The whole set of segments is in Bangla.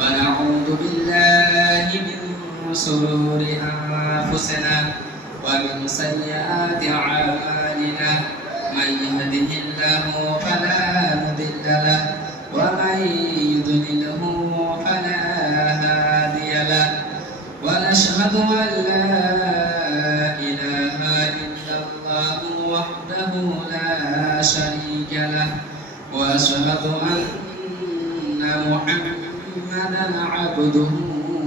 ونعوذ بالله من شرور أنفسنا ومن سيئات أعمالنا من يهده الله فلا مضل له ومن يضلله فلا هادي له ونشهد أن لا إله إلا الله وحده لا شريك له وأشهد أن محمدا عبده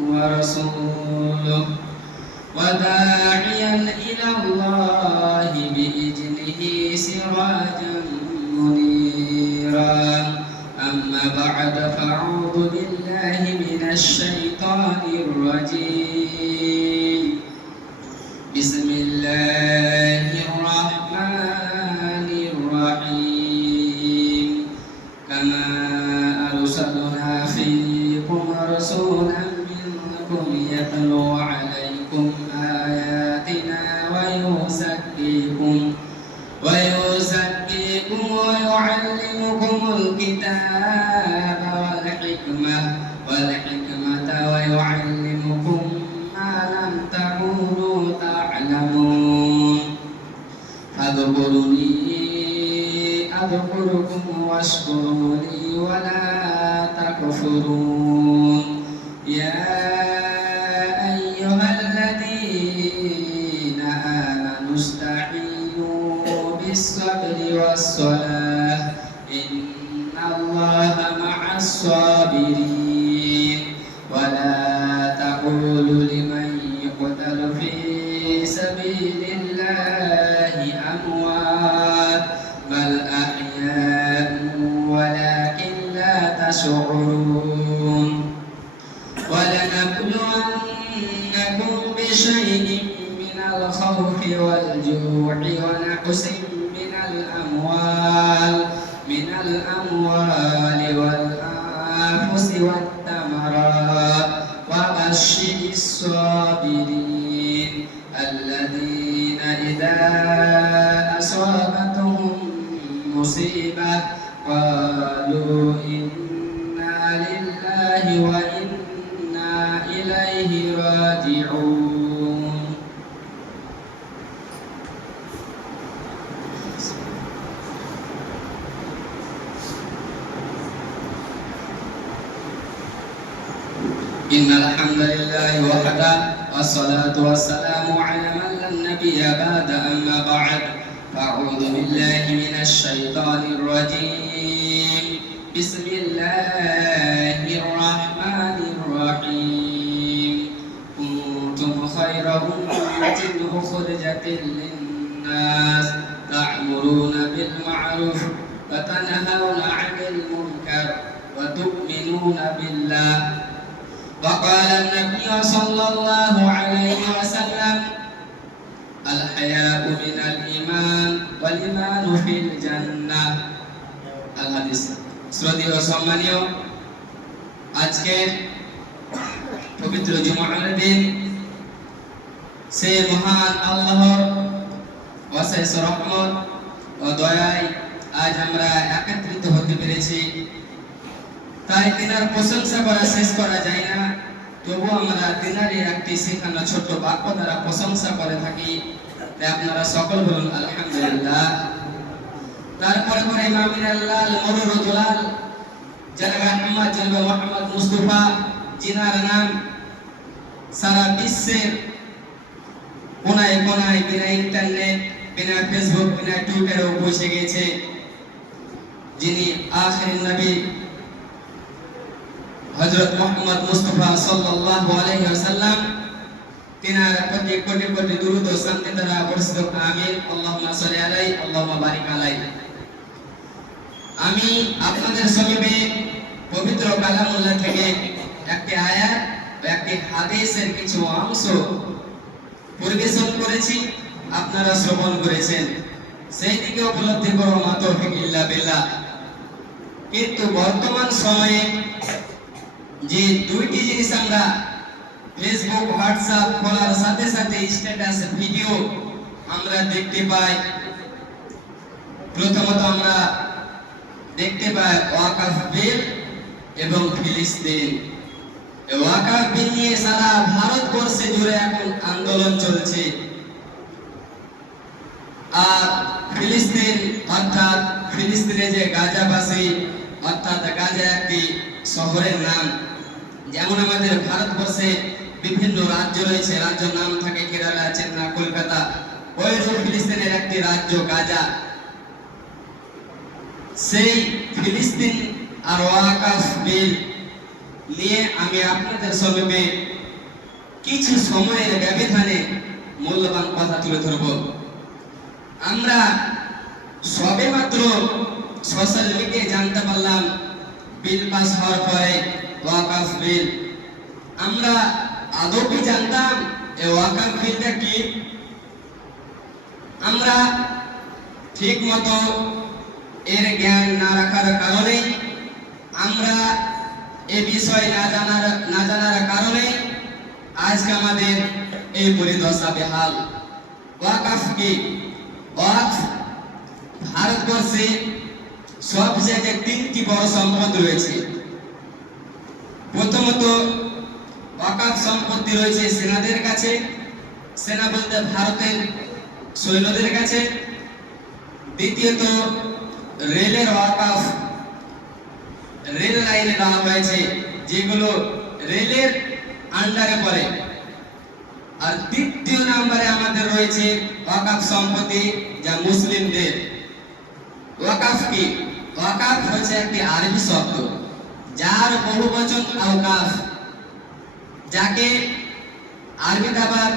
ورسوله وداعيا إلى الله بإذنه سراجا منيرا أما بعد فأعوذ بالله من الشيطان الرجيم بسم الله الرحمن الرحيم كما أرسلنا فيكم رسولا منكم يتلو عليكم آياتنا ويزكيكم ويعلمكم الكتاب والحكمة ويعلمكم ما لم تكونوا تعلمون فاذكروني أذكركم واشكروا لي ولا تكفرون يا أيها الذين آمنوا استعينوا بالصبر والصلاة إن الله مع الصابرين ولا تقولوا لمن يقتل في سبيل الله أموات بل أحياء ولكن لا تشعرون ولنبلونكم بشيء من الخوف والجوع ونقص من الأموال والأنفس والثمرات وبشر الصابرين الذين إذا أصابتهم مصيبة قالوا إنا لله وإنا إليه راجعون إن الحمد لله وحده والصلاة والسلام على من لا نبي بعد أما بعد فأعوذ بالله من الشيطان الرجيم بسم الله الرحمن الرحيم كنتم خير أمة أخرجت للناس تأمرون بالمعروف وتنهون عن المنكر وتؤمنون بالله وقال النبي صلى الله عليه وسلم الحياء من الإيمان والإيمان في الجنة الحديث শ্রদ্ধেয় সম্মানীয় আজকের পবিত্র জুমার দিন সে মহান আল্লাহর অশেষ রহমত ও দয়ায় আজ আমরা একত্রিত হতে পেরেছি তাই তিনার প্রশংসা করা শেষ করা যায় না তবু আমরা তিনারই একটি শেখানো ছোট্ট বাক্য দ্বারা প্রশংসা করে থাকি তাই আপনারা সকল বলুন আলহামদুলিল্লাহ তারপরে পরে ইমামিনাল্লাহ মরুরুদুলাল জনাব মোহাম্মদ মুস্তাফা জিনার নাম সারা বিশ্বের কোনায় কোনায় বিনা ইন্টারনেট বিনা ফেসবুক বিনা টুইটারেও পৌঁছে গেছে যিনি আখির নবী হযরত মুহাম্মদ মুস্তাফা সাল্লাল্লাহু আলাইহি ওয়াসাল্লাম তিনার প্রতি কোটি কোটি দুরূদ ও শান্তি দ্বারা বর্ষিত আমিন আল্লাহুম্মা সাল্লি আলাইহি আল্লাহুম্মা বারিক আলাইহি আমি আপনাদের সমীপে পবিত্র কালামুল্লাহ থেকে একটি আয়াত ও একটি হাদিসের কিছু অংশ পরিবেশন করেছি আপনারা শ্রবণ করেছেন সেই দিকে উপলব্ধি করো মা তৌফিক ইল্লা বিল্লাহ কিন্তু বর্তমান সময়ে যে দুইটি জিনিস আমরা ফেসবুক হোয়াটসঅ্যাপ খোলার সাথে সাথে স্ট্যাটাস ভিডিও আমরা দেখতে পাই প্রথমত আমরা দেখতে পাই ওয়াকফ বিল এবং ফিলিস্তিন। ওয়াকাফ বিল নিয়ে সারা ভারতবর্ষে জুড়ে এখন আন্দোলন চলছে। আর ফিলিস্তিন অর্থাৎ ফিলিস্তিনে যে গাজাবাসী অর্থাৎ গাজা একটি শহরের নাম, যেমন আমাদের ভারতবর্ষে বিভিন্ন রাজ্য রয়েছে, রাজ্যের নাম থাকে কেরালা, চেন্নাই, কলকাতা, ওইরূপ ফিলিস্তিনের একটি রাজ্য গাজা। সেই ফিলিস্তিন আর ওয়াকাফ বিল নিয়ে আমি আপনাদের সমীপে কিছু সময়ের ব্যবধানে মূল্যবান কথা তুলে ধরব। আমরা সবেমাত্র সোশ্যাল মিডিয়ায় জানতে পারলাম বিল পাস হওয়ার পরে ওয়াকাফ বিল। আমরা আদৌ কি জানতাম এই ওয়াকাফ বিলটা কি? আমরা ঠিক মতো এর জ্ঞান না রাখার কারণে, আমরা এই বিষয় না জানার কারণে আজকে আমাদের এই পরিদশা বেহাল। ওয়াকাফ কি? ওয়াকফ ভারতবর্ষে সবচেয়ে তিনটি বড় সম্পদ রয়েছে। প্রথমত ওয়াকাফ সম্পত্তি রয়েছে সেনাদের কাছে, সেনা বলতে ভারতের সৈন্যদের কাছে। দ্বিতীয়ত রেলের ওয়াকাফ, রেল লাইনে দেওয়া হয়েছে, যেগুলো রেলের আন্ডারে পড়ে। আর তৃতীয় নম্বরে আমাদের রয়েছে ওয়াকাফ সম্পত্তি, যা মুসলিমদের। ওয়াকাফ কি? ওয়াকাফ হচ্ছে একটি আরবি শব্দ, যার বহুবচন আওকাফ, যাকে আরবিতে আবার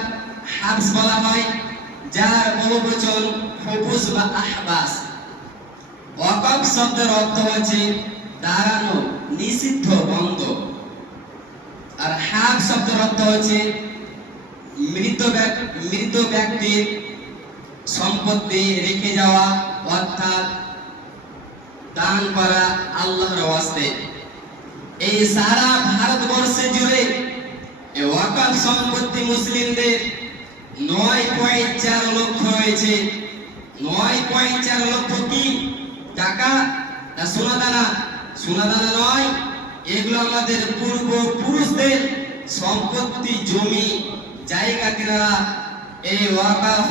হাবস বলা হয়, যার বহুবচন হুবুস বা আহবাস। ওয়াকাফ শব্দের অর্থ হচ্ছে দাঁড়ানো, নিষিদ্ধ, বন্ধ। আর হাব শব্দের অর্থ হচ্ছে মৃত ব্যক্তির সম্পত্তি রেখে যাওয়া, অর্থাৎ দান করা আল্লাহর ওয়াস্তে। এই সারা ভারতবর্ষে জুড়ে এই ওয়াকাফ সম্পত্তি মুসলিমদের 9.4 লক্ষ রয়েছে। 9.4 লক্ষ কি টাকা? না সোনাদানা? সোনাদানা নয়, এগুলো আমাদের পূর্বপুরুষদের সম্পত্তি, জমি জায়গা। তিনারা এই ওয়াকাফ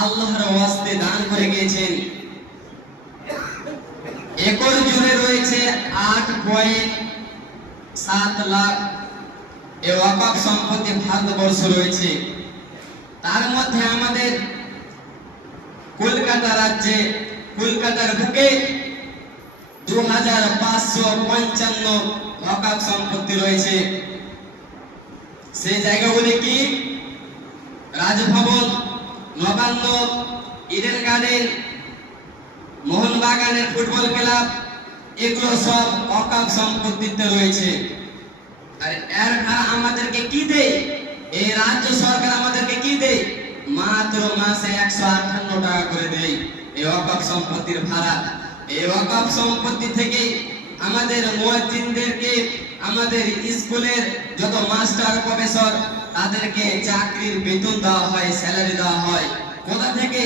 আল্লাহর ওয়াস্তে দান করে গিয়েছেন। একর জুড়ে রয়েছে 8.7 লাখ এই ওয়াকাফ সম্পত্তি ভারতবর্ষ রয়েছে। তার মধ্যে আমাদের কলকাতা রাজ্যে, কলকাতার বুকে 2555 ওয়াকাফ সম্পত্তি রয়েছে। সেই জায়গাগুলি কি? রাজভবন, নবান্ন, ইডেন গার্ডেন, মোহনবাগানের ফুটবল ক্লাব, এগুলো সব ওয়াকাফ সম্পত্তিতে রয়েছে। আর এর ভাড়া আমাদেরকে কি দেয়? এই রাজ্য সরকার আমাদেরকে কি দেয়? মাত্র মাসে 158 টাকা করে দেয় এই ওয়াকাফ সম্পত্তির ভাড়া। এই ওয়াকাফ সম্পত্তি থেকে আমাদের মুয়াজ্জিনদেরকে, আমাদের স্কুলের যত মাস্টার প্রফেসর, তাদেরকে চাকরির বেতন দেওয়া হয়, স্যালারি দেওয়া হয়। কোথা থেকে?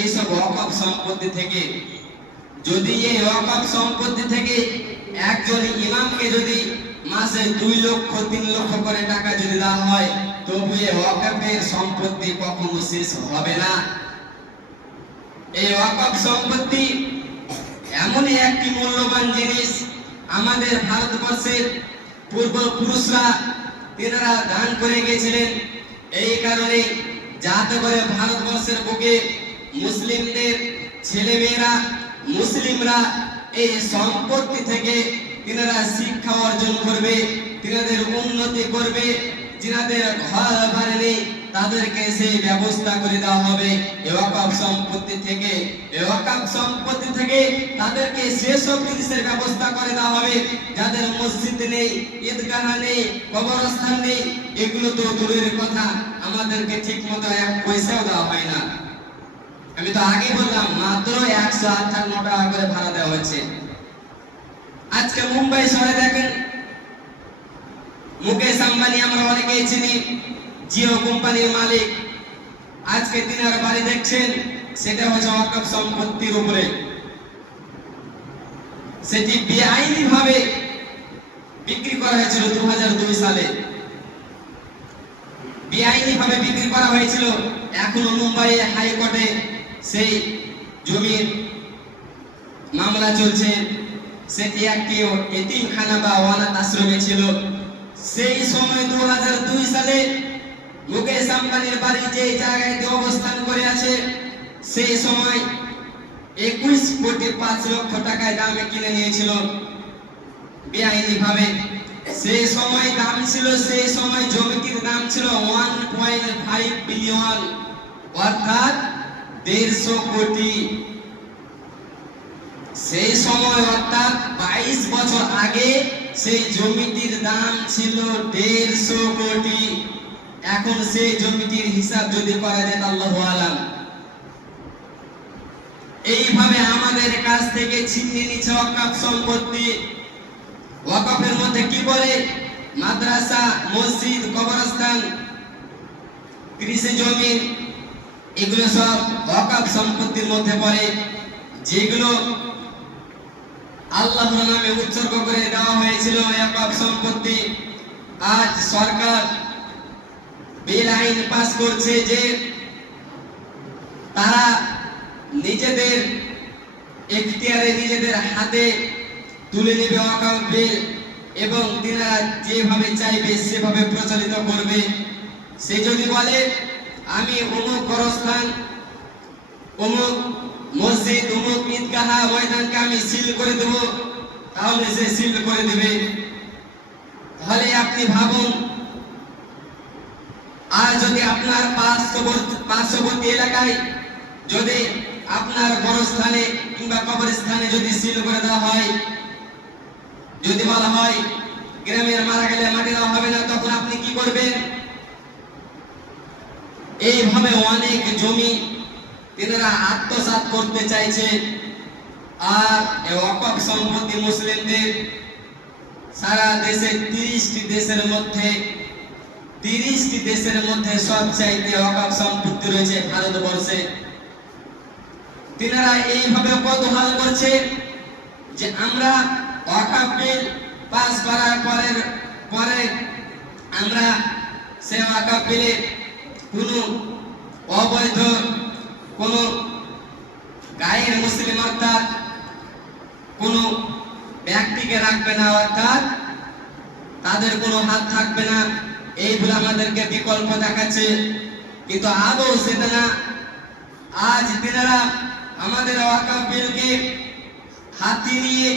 এইসব ওয়াকাফ সম্পত্তি থেকে। যদি এই ওয়াকাফ সম্পত্তি থেকে একজন ইমামকে যদি মাসে 2 লক্ষ 3 লক্ষ করে টাকা যদি দেওয়া হয়, তবু এই ওয়াকাফের সম্পত্তি কখনো শেষ হবে না। এই ওয়াকাফ সম্পত্তি এমনই একটি মূল্যবান জিনিস, আমাদের ভারতবর্ষের পূর্বপুরুষরা তেনারা দান করে গিয়েছিলেন। এই কারণে যাতে করে ভারতবর্ষের বুকে মুসলিমদের ছেলেমেয়েরা, মুসলিমরা এই সম্পত্তি থেকে তিনারা শিক্ষা অর্জন করবে, তিনাদের উন্নতি করবে। যিনাদের ঘর বাড়ি নেই তাদেরকে সেই ব্যবস্থা করে দেওয়া হবে এই ওয়াকাফ সম্পত্তি থেকে। এই ওয়াকাফ সম্পত্তি থেকে তাদেরকে সেসব জিনিসের ব্যবস্থা করে দেওয়া হবে, যাদের মসজিদ নেই, ঈদগাহ নেই, কবরস্থান নেই। এগুলো তো দূরের কথা, আমাদেরকে ঠিক মতো 1 পয়সাও দেওয়া হয় না। আমি তো আগে বললাম মাত্র 158 টাকা করে ভাড়া দেওয়া হচ্ছে। আজকে মুম্বাই শহরে দেখেন, মুকেশ আম্বানি আমরা অনেকেই চিনি, জিও কোম্পানির মালিক। আজকে তিনার বাড়ি দেখছেন, সেটা হচ্ছে ওয়াকফ সম্পত্তির উপরে। সেটি বেআইনি ভাবে বিক্রি করা হয়েছিল 2002 সালে, বেআইনি ভাবে বিক্রি করা হয়েছিল। এখনো মুম্বাই হাইকোর্টে সেই জমির মামলা চলছে। সেটি একটি এতিমখানা বা অনাথ আশ্রমে ছিল। সেই সময় 2002 সালে মুকেশ আম্বানির বাড়ি যে জায়গায় অবস্থান করে আছে, সেই সময় 21,05,00,000 টাকায় দামে কিনে নিয়েছিল বেআইনি ভাবে। সেই সময় দাম ছিল, সেই সময় জমিটির দাম ছিল 1.5 বিলিয়ন, অর্থাৎ 150 কোটি। সেই সময় অর্থাৎ 22 বছর আগে সেই জমিটির দাম ছিল 150 কোটি। এখন সেই জমিটির হিসাব যদি করা যায় আল্লাহু আলাম। এইভাবে আমাদের কাছ থেকে ছিনিয়ে নিচ্ছে ওয়াকফ সম্পত্তি। ওয়াকফের মধ্যে কি বলে? মাদ্রাসা, মসজিদ, কবরস্থান, কৃষি জমি, এগুলো সব ওয়াকফ সম্পত্তির মধ্যে পড়ে, যেগুলো আল্লাহর নামে উৎসর্গ করে দেওয়া হয়েছিল ওয়াকফ সম্পত্তি। আজ সরকার বিল আইন পাস করছে যে তারা নিজেদের এখতিয়ারে, নিজেদের হাতে তুলে নেবে ওয়াকফ বিল এবং তিনারা যেভাবে চাইবে সেভাবে প্রচলিত করবে। সে যদি বলে আমি অমুক গোরস্থান, অমুক মসজিদ, অমুক ঈদগাহ ময়দানকে আমি সিল করে দেব, তাহলে সে সিল করে দেবে। তাহলে আপনি ভাবুন, আর যদি আপনার পার্শ্ববর্তী এলাকায় যদি আপনার গোরস্থানে কিংবা কবরস্থানে যদি সিল করে দেওয়া হয়, যদি বলা হয় গ্রামের মারা গেলে মাটি দেওয়া হবে না, তখন আপনি কি করবেন? এইভাবে অনেক জমি তিনারা আত্মসাৎ করতে চাইছে। আর এই ওয়াকফ সম্পত্তি মুসলিমদের সারা দেশে 30টি দেশের মধ্যে সবচাইতে ওয়াকফ সম্পত্তি রয়েছে ভারতবর্ষে। তিনারা এইভাবে কৌতূহল করছে যে আমরা ওয়াকফ বিল পাস করার পরে আমরা সে ওয়াকফ বিলে কোনো অবৈধ কোনো গায়ের মুসলিম অর্থাৎ কোনো ব্যক্তিকে রাখবে না, অর্থাৎ তাদের কোনো হাত থাকবে না, এইগুলো আমাদেরকে বিকল্প দেখাচ্ছে। কিন্তু আদৌ সেটা না। আজ তিনারা আমাদের ওয়াকফ বিলকে হাতে নিয়ে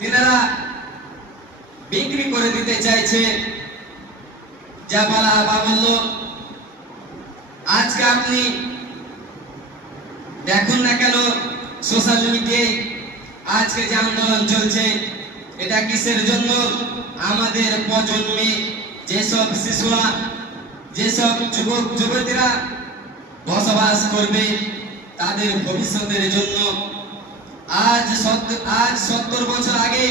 তিনারা বিক্রি করে দিতে চাইছে। যা বলা বাহুল্য। আজকে আপনি দেখুন না কেন সোশ্যাল মিডিয়ায় আজকে যে আন্দোলন চলছে, এটা কিসের জন্য? আমাদের প্রজন্মে যেসব শিশুরা, যেসব যুবক যুবতীরা বসবাস করবে তাদের ভবিষ্যতের জন্য। আজ 70 বছর আগে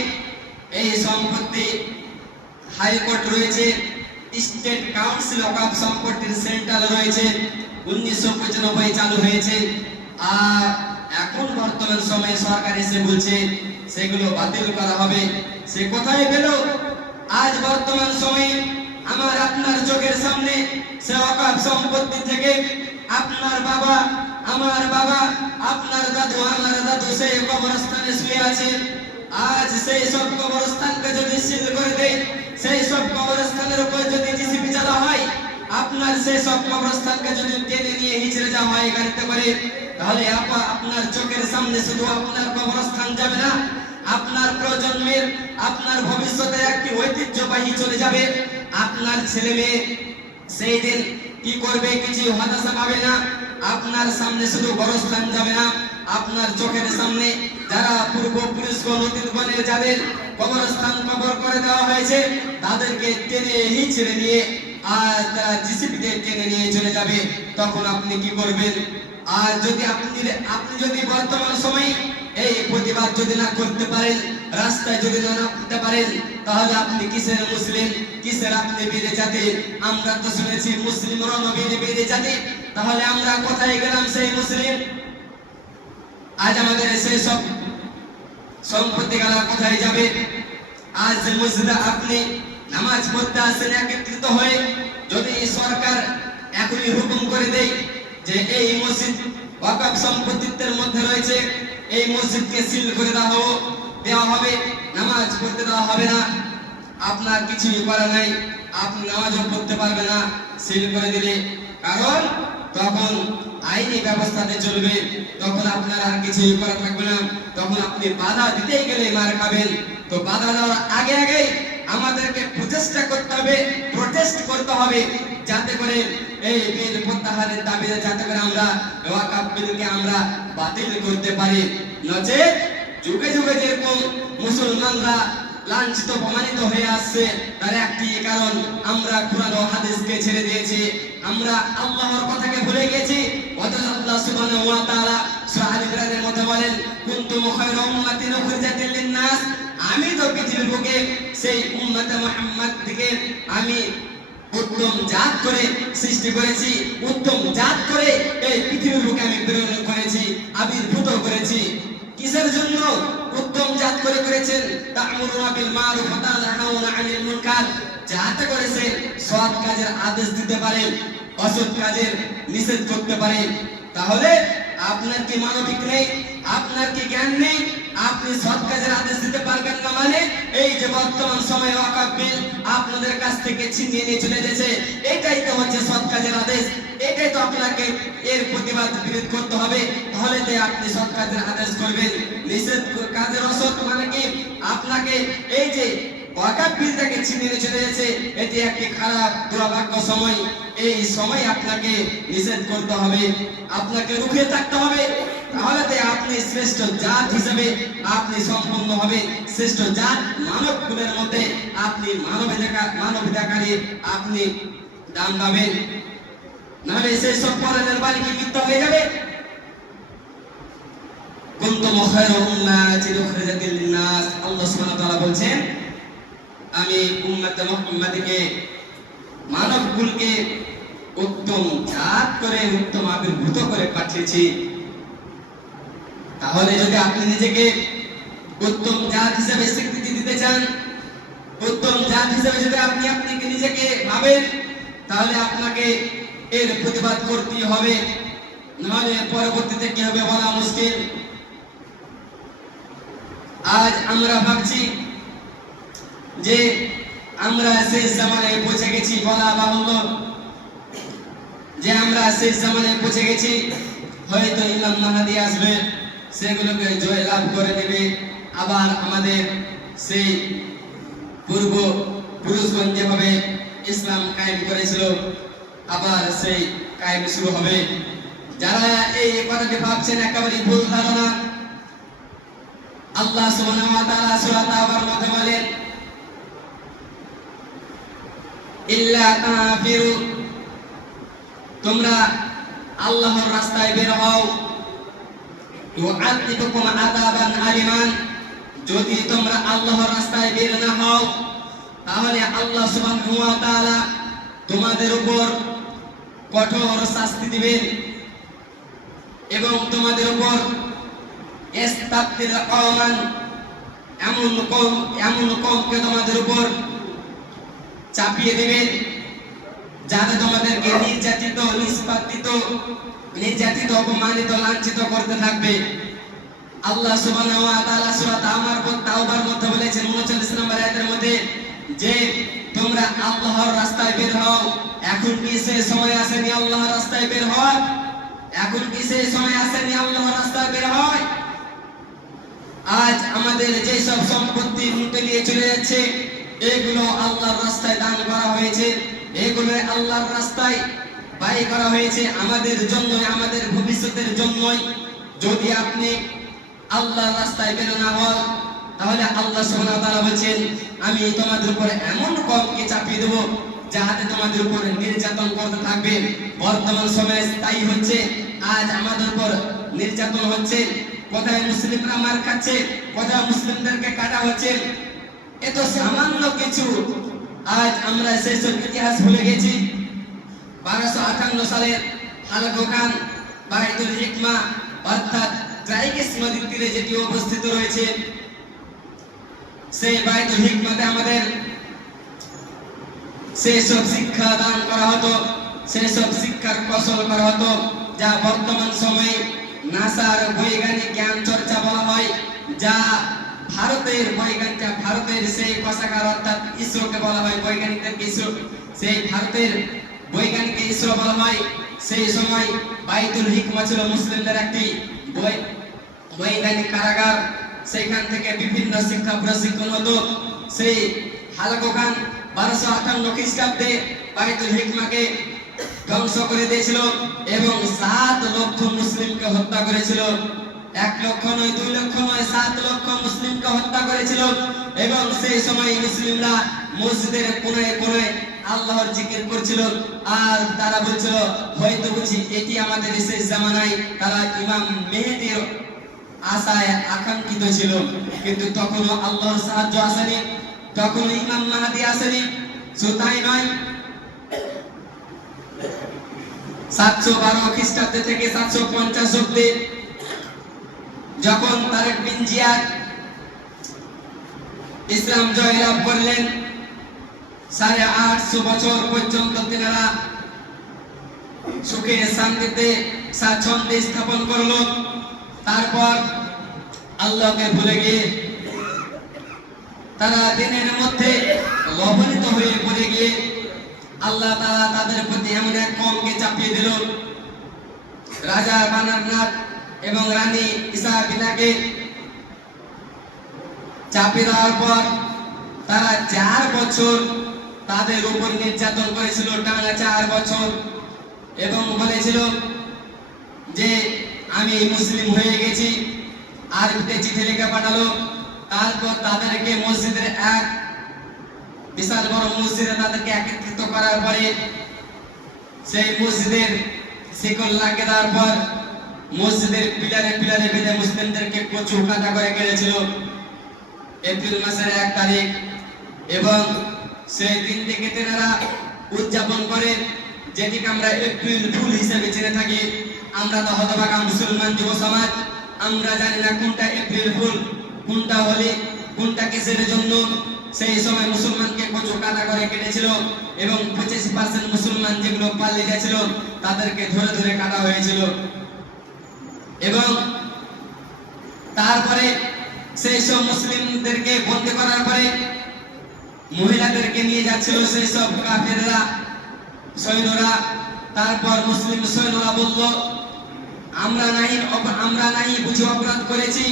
এই সম্পত্তি হাইকোর্ট রয়েছে, স্টেট কাউন্সিল ওয়াকফ সম্পত্তির সেন্ট্রাল রয়েছে, 1995 চালু হয়েছে। আর এখন বর্তমান সময়ে সরকার এসে বলছে সেগুলো বাতিল করা হবে। সে কোথায় গেল? আজ বর্তমান সময়ে আমার আপনার চোখের সামনে সে ওয়াকফ সম্পত্তি থেকে আপনার বাবা, আমার বাবা, আপনার দাদু, আমার দাদু সেই কবরস্থানে শুয়ে আছে। আজ সেই সব কবরস্থানকে যদি সিল করে দেয়, সেই সব কবরস্থানের উপর যদি জিসিবি চালা হয়, আপনার সেই সব কবরস্থানকে যদি টেনে নিয়ে হিচড়ে যাওয়া হয় গাড়িতে করে, তাহলে আপনার চোখের সামনে শুধু আপনার কবরস্থান যাবে না, আপনার প্রজন্মের, আপনার ভবিষ্যতের একটি ঐতিহ্যবাহী চলে যাবে। আপনার ছেলে মেয়ে সেই দিন কি করবে? কিছু হতাশা পাবে না। আপনার সামনে শুধু গোরস্থান যাবে না, আপনার চোখের সামনে যারা পূর্বপুরুষ নদীর যাদের কবরস্থান কবর করে দেওয়া হয়েছে তাদেরকে টেনে হিচড়ে নিয়ে আর তারা জিসিবিতে টেনে নিয়ে চলে যাবে। তখন আপনি কি করবেন? আর যদি আপনি যদি বর্তমান সময়ে এই প্রতিবাদ যদি না করতে পারেন, রাস্তায় যদি না নামতে পারেন, তাহলে আপনি কিসের মুসলিম, কিসের আপনি বীর জাতি? আমরা তো শুনেছি মুসলিম রণবীর বীর জাতি, তাহলে আমরা কোথায় গেলাম সেই মুসলিম? আজ আমাদের সেই সব সম্পত্তি গালা কোথায় যাবে? আজ যে মসজিদে আপনি নামাজ পড়তে আসেন একত্রিত হয়ে, যদি সরকার এখনই হুকুম করে দেয় যে এই মসজিদ ওয়াকফ সম্পত্তির মধ্যে রয়েছে, এই মসজিদকে সিল করে দেওয়া হবে, নামাজ পড়তে দেওয়া হবে না, আপনার কিছুই করার নাই, আপনি নামাজও পড়তে পারবে না সিল করে দিলে। কারণ তখন আইনি ব্যবস্থাতে চলবে, তখন আপনার আর কিছুই করা থাকবে না, তখন আপনি বাধা দিতেই গেলে মার খাবেন। তো বাধা দেওয়ার আগে আগে আমাদেরকে প্রচেষ্টা করতে হবে, প্রটেস্ট করতে হবে, যাতে করে এই বিল প্রত্যাহারের দাবিতে যাতে করে আমরা ওয়াকফ বিলকে আমরা বাতিল করতে পারি। নচেত যুগে যুগে যেরকম মুসলমানরা লাঞ্ছিত অপমানিত হয়ে আসছে, তার একটি কারণ আমরা কোরআন ও হাদিসকে ছেড়ে দিয়েছি, আমরা আল্লাহর কথাকে ভুলে গেছি। অথচ আল্লাহ সুবহানাহু ওয়া তাআলা সূরা আল ইমরানের মধ্যে বলেন, কুনতুম খায়রা উম্মাতিন উখরিজাত লিন-নাস, আমি তো পৃথিবীর বুকে সেই উম্মতে মুহাম্মাদকে আমি উত্তম জাত করে সৃষ্টি করেছি, উত্তম জাত করে এই পৃথিবীর বুকে আমি প্রেরণ করেছি, আবির্ভূত করেছি। কিসের জন্য উত্তম জাত করে করেছেন? তা'মুরুনা বিল মারুফ ওয়া তানহাউনা আনিল মুনকার, যাতে করেছে সৎ কাজের আদেশ দিতে পারে, অসৎ কাজের নিষেধ করতে পারে। তাহলে আপনার কি মানবিক নেই, আপনার কি জ্ঞান নেই, আপনি সৎ কাজের আদেশ দিতে পারবেন না? মানে এই যে বর্তমান সময়ে ওয়াকফ বিল আপনাদের কাছ থেকে ছিনিয়ে নিয়ে চলে গেছে, এটাই তো হচ্ছে সৎ কাজের আদেশ, এটাই তো আপনাকে এর প্রতিবাদ বিরোধ করতে হবে। তাহলে তো আপনি সৎ কাজের আদেশ করবেন, নিষেধ কাজের অসৎ মানে কি? আপনাকে এই যে ওয়াকফ বিলটাকে ছিনিয়ে নিয়ে চলে গেছে, এটি একটি খারাপ দুর্ভাগ্য সময়, এই সময় আপনাকে নিষেধ করতে হবে, আপনাকে রুখে থাকতে হবে। তাহলে তো আপনি শ্রেষ্ঠ জাত হিসেবে আপনি সম্পন্ন হবে, শ্রেষ্ঠ জাত মানব কুলের মধ্যে আপনি মানবিকতাকারী আপনি দাম পাবেন। নাহলে সেই সব পরানের বাড়ি কি মিথ্যা হয়ে যাবে? কুনতুম খায়রা উম্মাতিন উখরিজাত লিন-নাস, আল্লাহ সুবহানাহু ওয়া তাআলা বলছেন, আমি উম্মতে মুহাম্মাদকে মানব কুলকে উত্তম জাত করে উত্তম আবির্ভূত করে পাঠিয়েছি। তাহলে যদি আপনি নিজেকে উত্তম জাত হিসেবে স্বীকৃতি দিতে চান, উত্তম জাত হিসেবে যদি আপনি নিজেকে ভাবেন, তাহলে আপনাকে এর প্রতিবাদ করতেই হবে, নাহলে পরবর্তীতে কি হবে বলা মুশকিল। আজ আমরা ভাবছি যে আমরা শেষ জামানায় পৌঁছে গেছি, বলা বাহুল্য যে আমরা শেষ জামানায় পৌঁছে গেছি, হয়তো ইমাম মাহদী আসবে, সেগুলোকে জয় লাভ করে নেবে, আবার আমাদের সেই পূর্ব পুরুষগণ যেভাবে ইসলাম কায়েম করেছিল আবার সেই কায়েম শুরু হবে। যারা এই কথাটি ভাবছেন একেবারে ভুল ধারণা। আল্লাহ সুবহানাহু ওয়া তাআলা সূরা তাওবার মধ্যে বলেন, ইল্লা তাফিরু, তোমরা আল্লাহর রাস্তায় বের হও, ইউআযিবুকুম আযাবান আলিমান, যদি তোমরা আল্লাহর রাস্তায় বের না হও, তাহলে আল্লাহ সুবহানাহু ওয়া তাআলা তোমাদের উপর কঠোর শাস্তি দিবেন এবং তোমাদের উপর ইস্তাবদিল কওমান, এমন কওমকে তোমাদের উপর চাপিয়ে দিবেন যারা তোমাদেরকে নির্যাতিত অপমানিত লাঞ্ছিত করতে থাকবে। আল্লাহ সুবহানাহু ওয়া তাআলা সূরা তাওবার মধ্যে বলেছেন 39 নম্বর আয়াতের মধ্যে যে তোমরা আল্লাহর রাস্তায় বের হও। এখন কি সেই সময় আসেনি আল্লাহর রাস্তায় বের হওয়ার? এখন কি সেই সময় আসেনি আল্লাহর রাস্তায় বের হওয়ার? আজ আমাদের যে সব সম্পত্তি লুটে নিয়ে চলে যাচ্ছে, এগুলো আল্লাহর রাস্তায় দান করা হয়েছে, এগুলো আল্লাহর রাস্তায় ব্যয় করা হয়েছে আমাদের জন্য, আমাদের ভবিষ্যতের জন্যই। যদি আপনি আল্লাহর রাস্তায় বের না হন, তাহলে আল্লাহ সুবহানাহু ওয়া তাআলা বলেন, আমি তোমাদের উপর এমন কওমকে চাপিয়ে দেব যাতে তোমাদের উপর নির্যাতন করতে থাকবে। বর্তমান সময়ে তাই হচ্ছে, আজ আমাদের উপর নির্যাতন হচ্ছে, কোথায় মুসলিমরা মার খাচ্ছে, কোথায় মুসলিমদেরকে কাটা হচ্ছে। এত সামান্য কিছু, আজ আমরা সেই সব ইতিহাস ভুলে গেছি। 1258 সালের হালাকু খান বাইতুল হিকমা অর্থাৎ ট্রাইকেস নদীর তীরে যেটি অবস্থিত রয়েছে, সেই বাইতুল হিকমতে আমাদের সেই সব শিক্ষা দান করা হতো, সেই সব শিক্ষার কৌশল করা হতো, যা বর্তমান সময়ে নাসার বৈজ্ঞানিক জ্ঞান চর্চা বলা হয়, যা ভারতের বৈজ্ঞানিক, ভারতের সেই কোষাগার অর্থাৎ ইসরোকে বলা হয়, বৈজ্ঞানিকদেরকে ইসরো, সেই ভারতের বৈজ্ঞানিককে ইসরো বলা হয়। সেই সময় বাইতুল হিকমা ছিল মুসলিমদের একটি বৈজ্ঞানিক কারাগার। সেখান থেকে বিভিন্ন শিক্ষা প্রশিক্ষণ হতো। সেই হালাকু খান 1258 খ্রিস্টাব্দে বাইতুল হিকমাকে ধ্বংস করে দিয়েছিল এবং 7 লক্ষ মুসলিমকে হত্যা করেছিল। 1 লক্ষ নয়, 2 লক্ষ নয়, 7 লক্ষ মুসলিমকে হত্যা করেছিল। এবং সেই সময় মুসলিমরা মসজিদের কোণায় কোণায় আল্লাহর জিকির করছিল আর তারা বলছিল হয়তো বুঝি এটি আমাদের শেষ জামানায়। তারা ইমাম মেহেদীর আশায় আকাঙ্ক্ষিত ছিল, কিন্তু তখনও আল্লাহর সাহায্য আসেনি, তখনও ইমাম মাহদী আসেনি। শুধু তাই নয়, 712 খ্রিস্টাব্দ থেকে 750 অব্দে যখন তারেক বিন জিয়াদ ইসলাম জয়লাভ করলেন, 850 বছর পর্যন্ত তিনারা সুখে শান্তিতে স্বাচ্ছন্দ্যে স্থাপন করলো। তারপর আল্লাহকে ভুলে গিয়ে তারা দিনের মধ্যে লবণিত হয়ে পড়ে গিয়ে আল্লাহ তাআলা তাদের প্রতি এমন এক কওমকে চাপিয়ে দিল। রাজা বানারনাথ এবং রানী ইসাবিনাকে চাপিয়ে দেওয়ার পর তারা 4 বছর তাদের উপর নির্যাতন করেছিল, টানা 4 বছর, এবং বলেছিল যে আমি মুসলিম হয়ে গেছি। আরবিতে চিঠি লিখে পাঠালো। তারপর তাদেরকে মসজিদের এক বিশাল বড় মসজিদে তাদেরকে একত্রিত করার পরে সেই মসজিদের শিকল লাগিয়ে দেওয়ার পর মসজিদের পিলারে পিলারে বেঁধে মুসলিমদেরকে কচু কাটা করে কেটেছিল এপ্রিল মাসের 1 তারিখ। এবং সেই দিনটিকে তেনারা উদযাপন করে, যেটিকে আমরা এপ্রিল ফুল হিসেবে চিনে থাকি। আমরা তো হতভাগা মুসলমান যুব সমাজ, আমরা জানি না কোনটা এপ্রিল ফুল, কোনটা হোলি, কোনটা কিসের জন্য। সেই সময় মুসলমানকে কচু কাটা করে কেটেছিল এবং 25% মুসলমান যেগুলো পালিয়ে গেছিল তাদেরকে ধরে ধরে কাটা হয়েছিল। এবং তারপরে সেই সব মুসলিমদেরকে বন্দী করার পরে মহিলাদেরকে নিয়ে যাচ্ছিল সেই সব কাফেররা, সৈন্যরা। তারপর মুসলিম সৈন্যরা বলল, আমরা নাই বুঝি অপরাধ করেছি,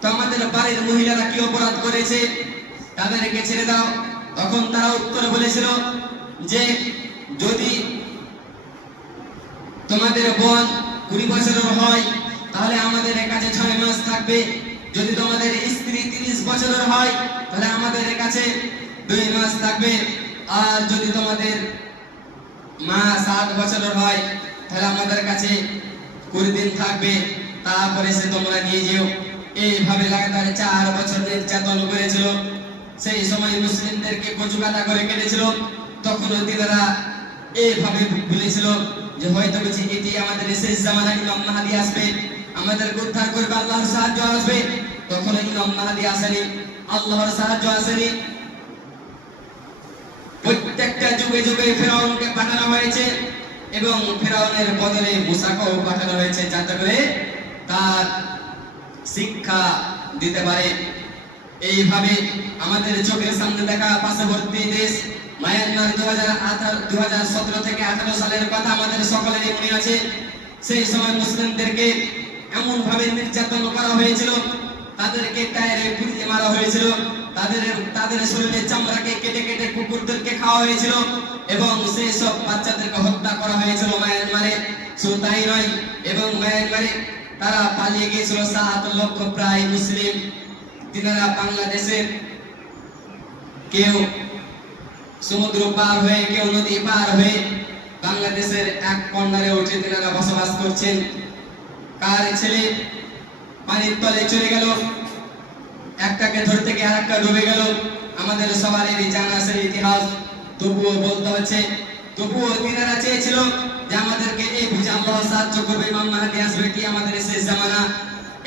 তো আমাদের বাড়ির মহিলারা কি অপরাধ করেছে, তাদেরকে ছেড়ে দাও। তখন তারা উত্তরে বলেছিল যে যদি তোমাদের বোন 20 বছরের হয় তাহলে আমাদের কাছে 6 মাস থাকবে, যদি তোমাদের স্ত্রী 30 বছরের হয় তাহলে আমাদের কাছে 2 মাস থাকবে, আর যদি তোমাদের মা 7 বছরের হয় তাহলে আমাদের কাছে 20 দিন থাকবে, তারপরে সে তোমরা নিয়ে যেও। এইভাবে লাগাতার 4 বছর নির্যাতন করেছিল। সেই সময় মুসলিমদেরকে কচু কাটা করে কেটেছিল। তখনও তিনারা এইভাবে বলেছিল যে হয়তো বুঝি এটি আমাদের শেষ জামানায় ইমাম মাহদী আসবে, আমাদের উদ্ধার করবে, আল্লাহর সাহায্য আসবে। তখন ইমাম মাহদী আসেনি, আল্লাহর সাহায্য আসেনি। প্রত্যেকটা যুগে যুগে ফেরাউনকে পাঠানো হয়েছে এবং ফেরাউনের বদলে মুসাকেও পাঠানো হয়েছে, যাতে করে তার শিক্ষা দিতে পারে। এইভাবে আমাদের চোখের সামনে দেখা পার্শ্ববর্তী দেশ মায়ানমার 2017 থেকে 18 সালের কথা আমাদের সকলেরই মনে আছে। সেই সময় মুসলিমদেরকে এমন ভাবে নির্যাতন করা হয়েছিল, তাদেরকে টায়ারে পুড়িয়ে মারা হয়েছিল, তাদের শরীরের চামড়াকে কেটে কেটে কুকুরদেরকে খাওয়া হয়েছিল এবং সেই সব বাচ্চাদেরকে হত্যা করা হয়েছিল মায়ানমারে। শুধু তাই নয়, এবং মায়ানমারে তারা পালিয়ে গিয়েছিল 7 লক্ষ প্রায় মুসলিম। তিনারা বাংলাদেশের কেউ সমুদ্র পার হয়ে, কেউ নদী পার হয়ে বাংলাদেশের এক কর্নারে উঠে তিনারা বসবাস করছেন। কার ছেলে পানির তলে চলে গেল, একটাকে ধরতে গিয়ে আরেকটা ডুবে গেল, আমাদের সবারই জানা সেই ইতিহাস। তবুও বলতে হচ্ছে, তবুও তিনারা চেয়েছিল যে আমাদেরকে এই বুঝে আল্লাহ সাহায্য করবে, ইমাম মাহদী আসবে, কি আমাদের শেষ জামানা।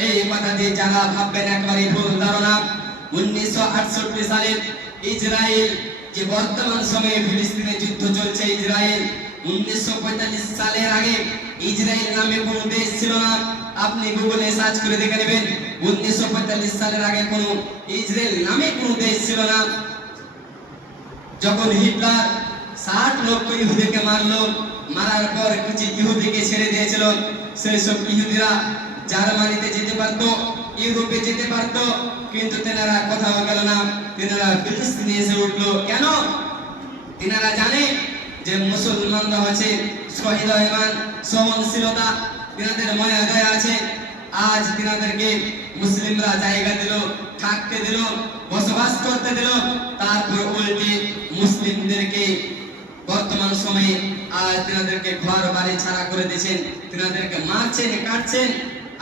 এই কথা দিয়ে যারা ভাববেন একবারই ভুল ধারণা। 1968 সালে ইসরায়েল, যে বর্তমান সময়ে ফিলিস্তিনে যুদ্ধ চলছে, ইসরায়েল 1945 সালের আগে ইসরায়েল নামে কোনো দেশ ছিল না। আপনি গুগলে সার্চ করে দেখে নেবেন 1945 সালের আগে কোনো ইসরায়েল নামে কোনো দেশ ছিল না। যখন হিটলার 60 লক্ষ ইহুদিকে মারলো, মারার পর কিছু ইহুদিকে ছেড়ে দিয়েছিল, সেই সব ইহুদিরা জার্মানিতে যেতে পারতো, ইউরোপে যেতে পারতো, কিন্তু তেনারা কোথাও গেল না, তেনারা ফিলিস্তিনে এসে উঠলো। কেন? তেনারা জানে যে মুসলমানরা হচ্ছে সহৃদয়বান, সহনশীলতা, তেনাদের মায়া দয়া আছে। আজ তেনাদেরকে মুসলিমরা জায়গা দিল, থাকতে দিল, বসবাস করতে দিল, তারপর উল্টে মুসলিমদেরকে বর্তমান সময়ে আজ তেনাদেরকে ঘর বাড়ি ছাড়া করে দিয়েছেন, তেনাদেরকে মারছেন, কাটছেন।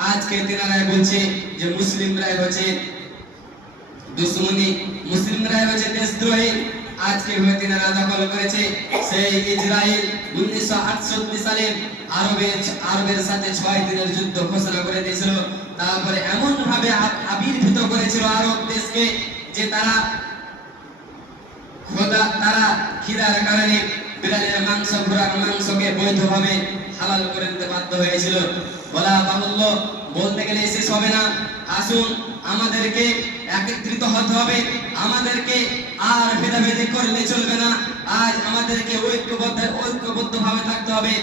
আজকে তেনারাই বলছে যে মুসলিমরাই হচ্ছে দুশ্মনী, মুসলিমরাই হচ্ছে দেশদ্রোহী। আজকে হয়ে তেনারা দখল করেছে সেই ইসরায়েল। 1968 সালে আরবের সাথে 6 দিনের যুদ্ধ ঘোষণা করে দিয়েছিল। তারপরে এমন ভাবে আবির্ভূত করেছিল আরব দেশকে যে তারা খিদার কারণে বিড়ালের মাংস, ঘোড়ার মাংসকে বৈধভাবে হালাল করে দিতে বাধ্য হয়েছিল। বলা বাহুল্য, বলতে গেলে শেষ হবে না। আসুন আমাদেরকে একত্রিত হতে হবে, আমাদেরকে আর ভেদাভেদি করলে চলবে না। আজ আমাদেরকে ঐক্যবদ্ধভাবে থাকতে হবে।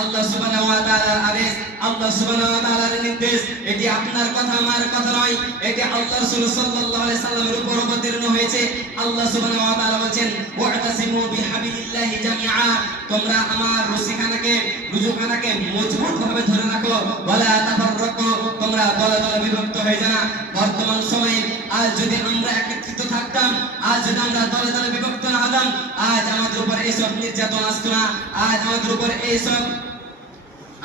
আল্লাহ সুবহানাহু ওয়া তাআলার আদেশ, আল্লাহ সুবহানাহু ওয়া তাআলার নির্দেশ, এটি আপনার কথা আমার কথা নয়, এটি আল্লাহ রাসূল সাল্লাল্লাহু আলাইহি সাল্লামের উপর অবতীর্ণ হয়েছে। আল্লাহ সুবহানাহু ওয়া তাআলা বলেন, ওয়াতাসিমু বিহাবিলিল্লাহি জামিআ, তোমরা আমার রুজুখানাকে মজবুতভাবে ধরে রাখো, ওয়ালা তাফাররাকু, তোমরা দলে দলে বিভক্ত হয়ে যাও না। বর্তমান সময়ে আজ যদি আমরা একত্রিত থাকতাম, আজ যদি আমরা দলে দলে বিভক্ত না হতাম, আজ আমাদের উপর এইসব নির্যাতন আসতো না। আজ আমাদের উপর এইসব,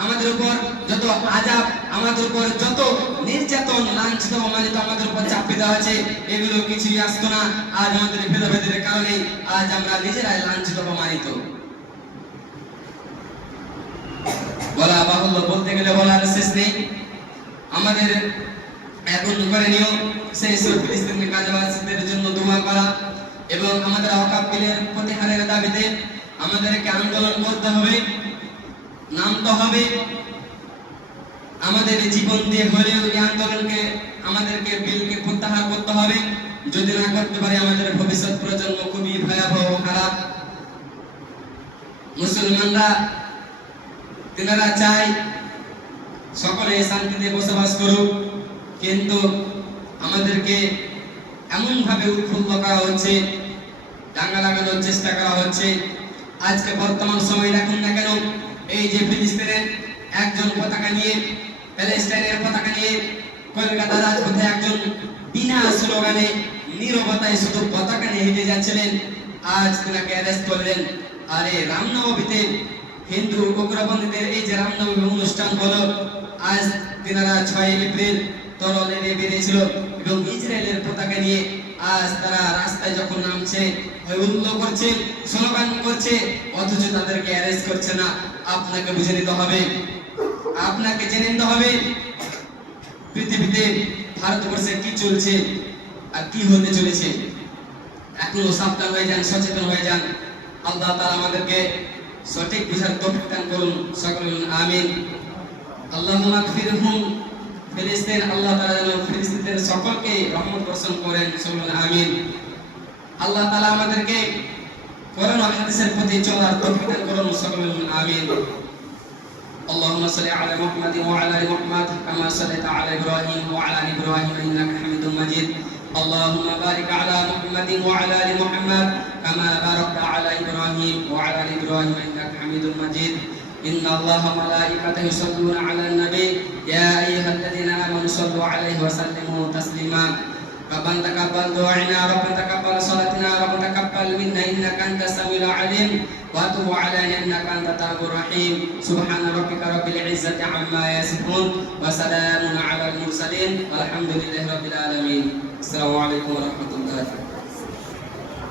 আমাদের উপর যত আযাব, আমাদের উপর যত নির্যাতন, লাঞ্ছিত, অপমানিত আমাদের উপর চাপিয়ে দেওয়া আছে, এগুলো কিছুই আসতো না। আজ আমাদের ভেদাভেদের কারণে আজ আমরা নিজেরাই লাঞ্ছিত, অপমানিত। বলা বাহুল্য, বলতে গেলে বলার শেষ নেই। আমাদের এখন করণীয় সেই সব ফিলিস্তিনি গাজাবাসীদের জন্য দোয়া করা এবং আমাদের ওয়াকফ বিলের প্রতিহারের দাবিতে আমাদেরকে আন্দোলন করতে হবে, নামতে হবে। আমাদের জীবন দিয়ে হলেও এই আন্দোলনকে, আমাদেরকে বিলকে প্রত্যাহার করতে হবে। যদি না করতে পারে আমাদের ভবিষ্যৎ প্রজন্ম খুবই ভয়াবহ, খারাপ। মুসলমানরা তেনারা চায় সকলে শান্তিতে বসবাস করুক, কিন্তু আমাদেরকে এমন ভাবে উৎফুল্ল করা হচ্ছে, দাঙ্গা লাগানোর চেষ্টা করা হচ্ছে। আজকে বর্তমান সময় দেখুন না কেন, এই যে ফিলিস্তিনের একজন পতাকা নিয়ে, প্যালেস্টাইনের পতাকা নিয়ে কলকাতা রাজপথে একজন বিনা স্লোগানে নীরবতায় শুধু পতাকা নিয়ে হেঁটে যাচ্ছিলেন, আজ তেনাকে অ্যারেস্ট করলেন। আরে রামনবমীতে হিন্দু উগ্রপন্থীদের এই যে রামনবমী অনুষ্ঠান হলো, আজ তেনারা 6 এপ্রিল তরলে বেরিয়েছিল এবং ইসরায়েলের পতাকা নিয়ে আজ তারা রাস্তায় যখন নামছে, হৈহুল্লোড় করছে, স্লোগান করছে, অথচ তাদেরকে অ্যারেস্ট করছে না। আপনাকে বুঝে নিতে হবে, আপনাকে জেনে নিতে হবে পৃথিবীতে, ভারতবর্ষে কি চলছে আর কি হতে চলেছে। এখনো সাবধান হয়ে যান, সচেতন হয়ে যান। আল্লাহ তাআলা আমাদেরকে সঠিক বুঝার তৌফিক দান করুন। সকলে আমিন। আল্লাহুম্মা মাগফিরহুম ফিলিস্তিন, আল্লাহ তাআলা যেন ফিলিস্তিনের সকলকে রহমত বর্ষণ করেন। সকলে আমিন। আল্লাহ তাআলা আমাদেরকে কোরআন ও হাদিসের প্রতি চলার তৌফিক দান করুন। সকলে আমিন। اللهم صل على محمد وعلى ال محمد كما صليت على ابراهيم وعلى ال ابراهيم انك حميد مجيد. اللهم بارك على محمد وعلى ال محمد كما باركت على ابراهيم وعلى ال ابراهيم انك حميد مجيد. ان الله وملائكته يصلون على النبي يا ايها الذين امنوا صلوا عليه وسلموا تسليما. ربنا تقبل دعاءنا، ربنا تقبل صلاتنا، ربنا تقبل منا انك انت السميع العليم وتب علينا انك انت التواب الرحيم. سبحان ربك رب العزه عما يصفون وسلام على المرسلين والحمد لله رب العالمين. السلام عليكم ورحمه الله.